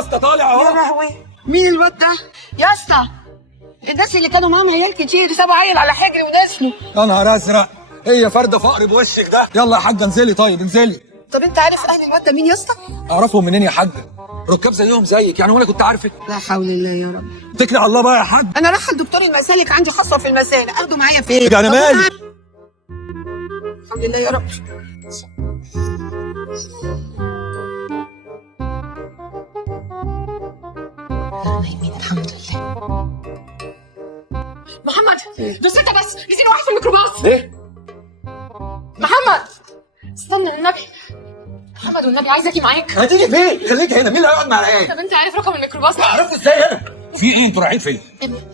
اسطى طالع اهو. يا لهوي، مين الواد ده؟ يا اسطى الناس اللي كانوا معاهم عيال كتير سابوا عيل على حجري ونزلوا. يا نهار ازرق، هي فرده فقر بوشك ده. يلا يا حاجه انزلي، طيب انزلي. طب انت عارف اهل الواد ده مين يا اسطى؟ اعرفهم منين يا حاجه؟ ركاب زيهم زيك يعني، وانا كنت عارفك؟ لا حول الله يا رب. اتكلي على الله بقى يا حاج. انا رايحه لدكتور المسالك، عندي خاصه في المسالك، اخده معايا فين؟ يعني مالي؟ الحمد لله يا رب. نايمين الحمد لله. محمد بس انت بس نسينا واحد في الميكروباص. ليه؟ محمد استنى النبي، محمد والنبي عايز اجي معاك. هتيجي فين؟ خليك هنا، مين اللي هيقعد مع العيال؟ طب انت عارف رقم الميكروباص؟ اعرفه ازاي انا؟ في ايه؟ انتوا رايحين فين؟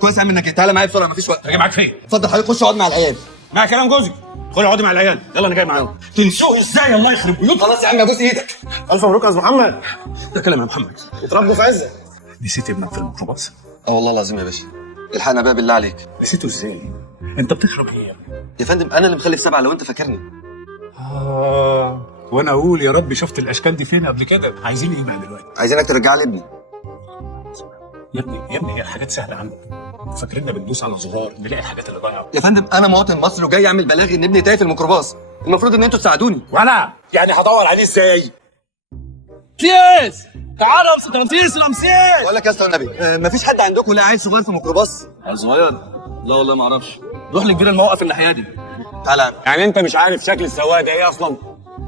كويس يا عم انك تعالى معايا بسرعه، مفيش وقت. اجي معاك فين؟ اتفضل حضرتك خش اقعد مع العيال. مع كلام جوزك. خدي اقعدي مع العيال، يلا انا جاي معاهم. تنسوه ازاي؟ الله يخرب بيوتكم. خلاص يا عم ابوس ايدك. الف مبروك يا استاذ محمد، اتكلم يا محمد. اتربوا في عزه. نسيت ابنك في الميكروباص؟ اه والله العظيم يا باشا، الحقنا بقى بالله عليك. نسيته ازاي؟ انت بتخرب ايه يا ابني؟ يا فندم انا اللي مخلف 7 لو انت فاكرني. وانا اقول يا رب شفت الاشكال دي فين قبل كده؟ عايزين ايه بقى دلوقتي؟ عايزينك ترجع لي ابني. يا ابني هي الحاجات سهله عندك، فاكريننا بندوس على زرار نلاقي الحاجات اللي ضايعه. يا فندم انا مواطن مصري وجاي اعمل بلاغ ان ابني تايه في الميكروباص، المفروض ان انتوا تساعدوني. وانا يعني هدور عليه ازاي؟ رمسيس تعال رمسيس. بقول لك يا اسطى النبي مفيش حد عندكم لا عيل صغير في الميكروباص؟ عيل صغير؟ لا والله ما اعرفش. روح لكبير الموقف الناحيه دي. تعالى يا عم. يعني انت مش عارف شكل السواق ده ايه اصلا؟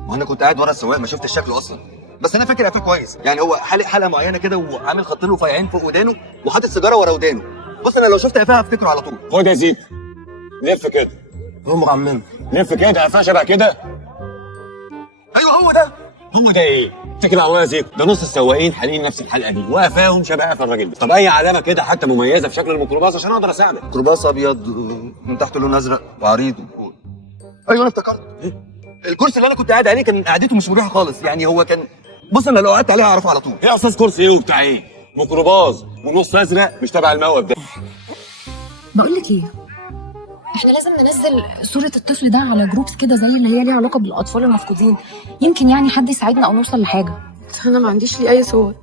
وانا كنت قاعد ورا السواق ما شفتش شكله اصلا، بس انا فاكر قفاه كويس، يعني هو حالق حلقه معينه كده وعامل خطين رفيعين فوق ودانه وحاطط سيجاره ورا ودانه. بص انا لو شفت قفاه هفتكره على طول. خد يا زيد، لف كده. هم عمنا. لف كده، قفاه شبه كده. ايوه هو ده. هو ده ايه؟ اتكل على الله يا زيد، ده نص السواقين حالين نفس الحلقه دي وقفاهم شبه قفا الراجل ده. طب اي علامه كده حتى مميزه في شكل الميكروباص عشان اقدر اساعدك. ميكروباص ابيض من تحت لون ازرق وعريض. ايوه انا افتكرت. الكرسي اللي انا كنت قاعد عليه كان قعدته مش مريحه خالص، يعني هو كان، بص انا لو قعدت عليه هعرفه على طول. ايه يا استاذ كرسي ايه وبتاع ايه؟ ميكروباص ونص ازرق مش تبع الموقف ده. بقول لك ايه، احنا لازم ننزل صورة الطفل ده على جروبس كده زي اللي هي ليها علاقة بالأطفال المفقودين، يمكن يعني حد يساعدنا أو نوصل لحاجة. انا ما عنديش لي اي صور.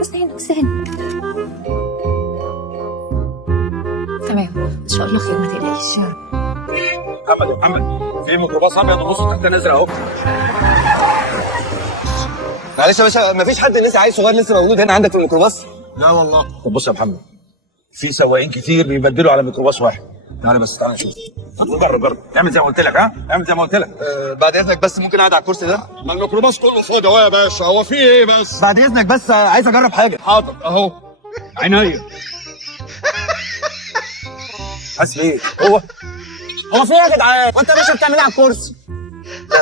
بص هنا بص هنا. تمام إن شاء الله خير، ما تقلقيش. محمد يا محمد، في ميكروباص ابيض ونص تحت ازرق اهو. معلش يا باشا مفيش حد لسه عيل صغير لسه موجود هنا عندك في الميكروباص؟ لا والله. طب بص يا محمد، في سواقين كتير بيبدلوا على ميكروباص واحد. تعالى بس تعالى نشوف. طب جرب اعمل زي ما قلت لك. اعمل زي ما قلت لك. بعد اذنك بس ممكن اقعد على الكرسي ده؟ ما الميكروباص كله فاضي اهو يا باشا، هو في ايه بس؟ بعد اذنك بس عايز اجرب حاجه. حاضر اهو. عينيا. حاسس ايه؟ هو في ايه يا جدعان؟ وانت مش بتعمل على الكرسي؟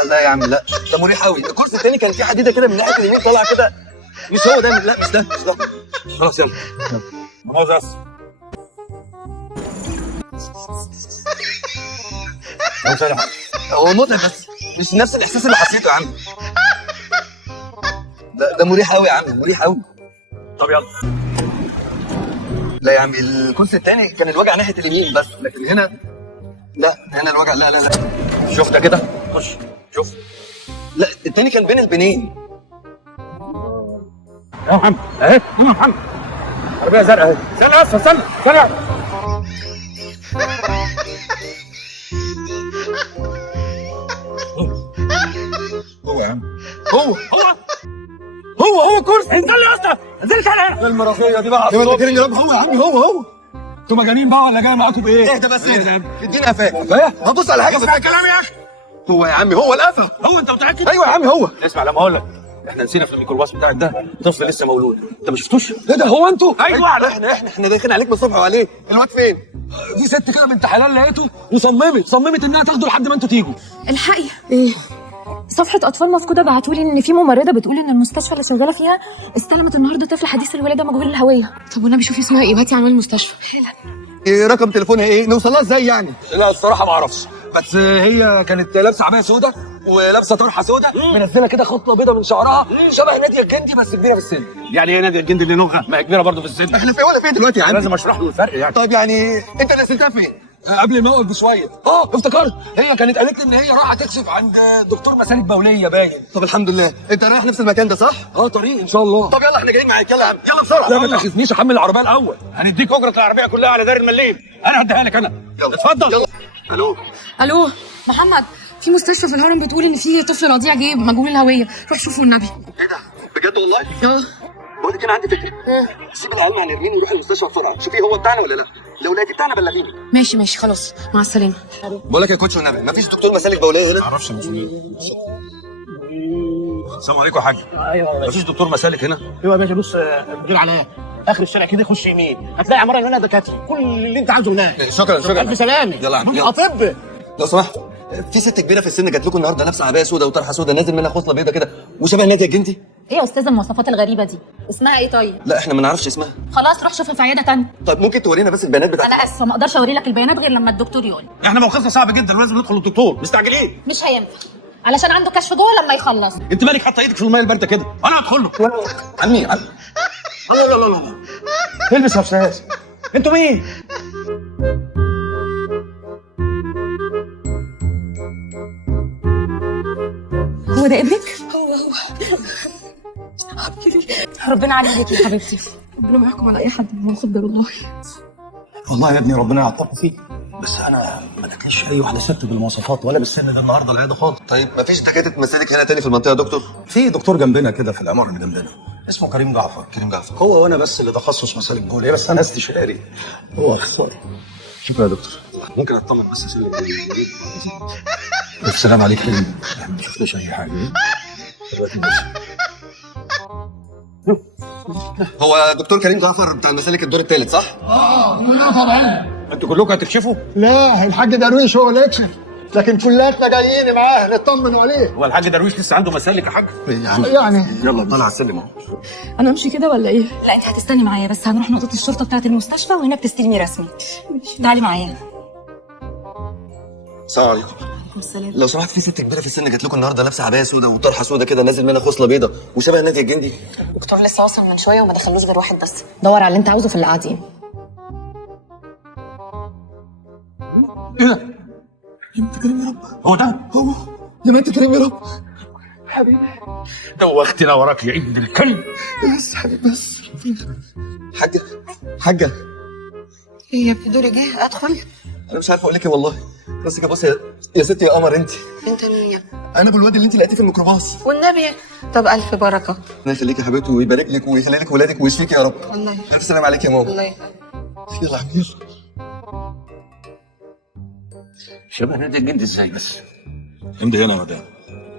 لا يا عم لا، ده مريح قوي. الكرسي التاني كان فيه حديده كده من ناحيه اليمين طالعه كده. مش هو ده، لا مش ده. خلاص يلا. موزس. هو متعب بس مش نفس الاحساس اللي حسيته يا عم. ده مريح قوي يا عم، مريح قوي. طب يلا. لا يا عم الكرسي التاني كان الوجع ناحيه اليمين بس، لكن هنا لا، هنا الوجع لا. شوف ده كده، خش شوف. لا التاني كان بين البنين. يا محمد اهي، يا محمد عربيه زرقاء اهي. استنى بس، استنى. هو يا عم، هو كرسي. انزل يا اسطى، انزل تعالى. المرافيه دي بقى هو يا عم، هو انتوا مجانين بقى ولا جاي معاكم بايه؟ اهدى بس اديني قفاك. قفايا؟ هبص على حاجه بس. اسمع كلامي يا اخي. هو يا عم هو القفا. هو انت متاكد؟ ايوه يا عم هو. اسمع لما اقول لك، احنا نسينا في الميكروباص بتاعك ده طفل لسه مولود. انت ما شفتوش؟ ايه ده، هو انتوا؟ ايوه احنا داخلين عليك من الصبح وعليه. الواد فين؟ في ست كده بنت حلال لقيته وصممت انها تاخده لحد ما انتوا تيجوا. الحقي ايه؟ صفحة أطفال مفقودة بعتولي إن في ممرضة بتقول إن المستشفى اللي شغالة فيها استلمت النهاردة طفل حديث الولادة مجهول الهوية. طب والنبي شوفي اسمها إيه، هاتي عنوان المستشفى حالا. إيه رقم تليفونها ايه؟ نوصل لها ازاي يعني؟ لا الصراحه ما اعرفش، بس هي كانت لابسه عبايه سوداء ولابسه طرحه سوداء، منزله كده خطه بيضه من شعرها شبه ناديه الجندي بس كبيره في السن. يعني ايه ناديه الجندي اللي نغه؟ ما هي كبيره برضه في السن. احنا في ولا فين دلوقتي يا عم؟ لازم اشرح له الفرق يعني. طيب يعني انت نزلتها فين؟ قبل الموقف بشويه. افتكرت، هي كانت قالت لي ان هي رايحه تكشف عند دكتور مسالك بوليه باين. طب الحمد لله، انت رايح نفس المكان ده صح؟ طريق ان شاء الله. طب يلا احنا جايين معاك، يلا يا عم يلا بسرعه. لا ما تاخذنيش، احمل العربيه الاول. هنديك اجره العربيه كلها على دار المليم، انا هديها لك انا. يلا اتفضل. يلا. الو الو محمد، في مستشفى في الهرم بتقول ان في طفل رضيع جاي مجهول الهويه، روح شوفوا النبي. ايه ده؟ بجد والله؟ اه بقول لك انا عندي فكره. سيب العيال مع نرمين ونروح المستشفى بسرعه، شوفي هو بتاعنا ولا لا. لو لقيتي بتاعنا بلغيني. ماشي خلاص، مع السلامه. بقول لك يا كوتش والنبي، مفيش دكتور مسالك بوليه هنا؟ معرفش السلام عليكم يا حاج. ايوه مفيش دكتور مسالك هنا؟ ايوه يا باشا، بص مدير علاء اخر الشارع كده، خش يمين هتلاقي عماره هنا دكاتره، كل اللي انت عايزه هناك. شكرا الف سلامه. يلا يا عم، يلا. اطب. لو سمحت، في ست كبيره في السن جات لكم النهارده لابسه عبايه سودا وطرحه سودا نازل منها خصله بيضه كده وشبه ناديه الجندي. ايه يا استاذه المواصفات الغريبه دي؟ اسمها ايه طيب؟ لا احنا ما نعرفش اسمها. خلاص روح شوفها في عياده تانية. طيب ممكن تورينا بس البيانات بتاعتها؟ انا اسفه، ما اقدرش اوري لك البيانات غير لما الدكتور يقول. احنا موقفنا صعب جدا، لازم ندخل للدكتور، مستعجلين. مش هينفع علشان عنده كشف جوه لما يخلص. انت مالك حاطه ايدك في الميه البارده كده؟ انا هدخل له. عمي لا لا لا لا، البس يا استاذ. انتوا مين؟ هو ده ابنك؟ هو ربنا عليك يا حبيبتي، ربنا معاكم على اي حد من قدر الله. والله يا ابني ربنا يعطيك فيك، بس انا ما لقيتش اي واحده ست بالمواصفات ولا بالسن ده النهارده العياده خالص. طيب مفيش دكاتره مسالك هنا تاني في المنطقه يا دكتور؟ في دكتور جنبنا كده في العماره اللي جنبنا اسمه كريم جعفر. كريم جعفر هو وانا بس اللي تخصص مسالك بوليه، بس انا استشاري هو اخصائي. شكرا يا دكتور. ممكن اطمن بس سلم السلام عليك يا كريم. ما شفتش اي حاجه. هو دكتور كريم جعفر بتاع المسالك الدور الثالث صح؟ انتوا كلكم هتكشفوا؟ لا الحاج درويش هو اللي يكشف، لكن كلاتنا جايين معاه نطمنوا عليه. هو الحاج درويش لسه عنده مسالك يا حاج؟ يعني يلا طلع على السلم اهو. انا امشي كده ولا ايه؟ لا انت هتستني معايا، بس هنروح نقطه الشرطه بتاعه المستشفى وهنا بتستلمي رسمي. تعالي معايا. السلام عليكم. والسلام. لو سمحت، في ست كبيره في السن جات لكم النهارده لابسه عبايه سودا وطرحه سودا كده نازل منها خصله بيضه وشبه ناديه الجندي. الدكتور لسه واصل من شويه وما دخلوش غير واحد بس. دور على اللي انت عاوزه في اللي قاعدين. ايه ده؟ انت كريم يا رب. هو ده؟ هو يا ما انت كريم يا رب. دوختنا وراك يا ابن الكلب. بس حبيبي بس. حاجه ايه يا ابني دوري جه ادخل؟ انا مش عارف اقول لك ايه والله. بس كده بص يا ستي يا قمر، انت انت مين؟ انا ابو الواد اللي انت لقيتيه في الميكروباص. والنبي. طب الف بركه. الله يخليك يا حبيبتي ويبارك لك ويخلي لك ولادك ويشفيك يا رب. الله يخليك. الف سلام عليك يا ماما. الله يخليك. يلا يا عم يلا. شبه نادي الجندي ازاي بس؟ امضي هنا يا مدام.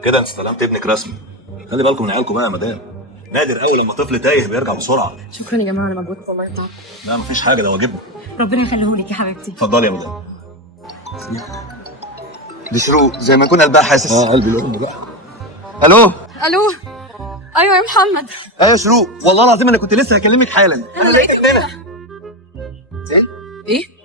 كده انت استلمت ابنك رسمي. خلي بالكم من عيالكم بقى يا مدام. نادر قوي لما طفل تايه بيرجع بسرعه. شكرا يا جماعه على مجهودكم والله بتاعكم. لا مفيش حاجه، ده واجبنا. ربنا يخليهولك يا حبيبتي. اتفضلي يا مدام. دي شروق زي ما يكون قلبها حاسس. قلبي الام بقى. الو. الو. ايوه يا محمد. ايوه يا شروق، والله العظيم انا كنت لسه هكلمك حالا. انا لقيت ابننا. ايه؟